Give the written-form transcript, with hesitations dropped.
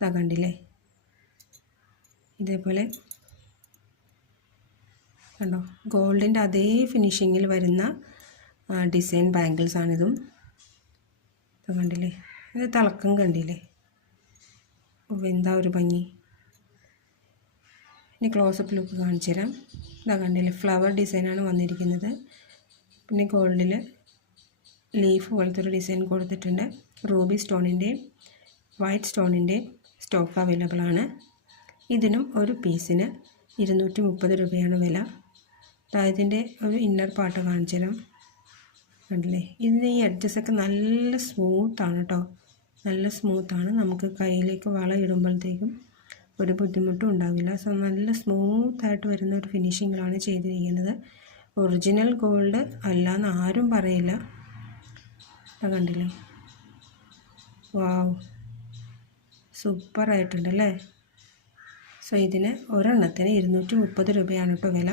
ഇതാ കണ്ടില്ലേ, ഇതേപോലെ കണ്ടോ, ഗോൾഡിൻ്റെ അതേ ഫിനിഷിങ്ങിൽ വരുന്ന ഡിസൈൻ ബാംഗിൾസാണിതും. ഇത് കണ്ടില്ലേ, ഇത് തിളക്കം കണ്ടില്ലേ, എന്താ ഒരു ഭംഗി. ഇനി ക്ലോസപ്പ് ലുക്ക് കാണിച്ചു തരാം. ഇതാ കണ്ടില്ലേ, ഫ്ലവർ ഡിസൈനാണ് വന്നിരിക്കുന്നത്. പിന്നെ ഗോൾഡിൽ ലീഫ് പോലത്തെ ഒരു ഡിസൈൻ കൊടുത്തിട്ടുണ്ട്. റൂബി സ്റ്റോണിൻ്റെയും വൈറ്റ് സ്റ്റോണിൻ്റെയും സ്റ്റോക്ക് അവൈലബിൾ ആണ്. ഇതിനും ഒരു പീസിന് 230 രൂപയാണ് വില. ഇതിൻ്റെ ഒരു ഇന്നർ പാർട്ട് കാണിച്ചു തരാം. കണ്ടില്ലേ, ഇതിൻ്റെ ഈ എഡ്ജസൊക്കെ നല്ല സ്മൂത്താണ് കേട്ടോ, നല്ല സ്മൂത്താണ്. നമുക്ക് കയ്യിലേക്ക് വള ഇടുമ്പോഴത്തേക്കും ഒരു ബുദ്ധിമുട്ടും ഉണ്ടാവില്ല. സോ നല്ല സ്മൂത്തായിട്ട് വരുന്ന ഒരു ഫിനിഷിങ്ങിലാണ് ചെയ്തിരിക്കുന്നത്. ഒറിജിനൽ ഗോൾഡ് അല്ല എന്ന് ആരും പറയില്ല. കണ്ടില്ലേ, വാവ്, സൂപ്പറായിട്ടുണ്ടല്ലേ. സോ ഇതിന് ഒരെണ്ണത്തിന് 230 രൂപയാണ് കേട്ടോ വില.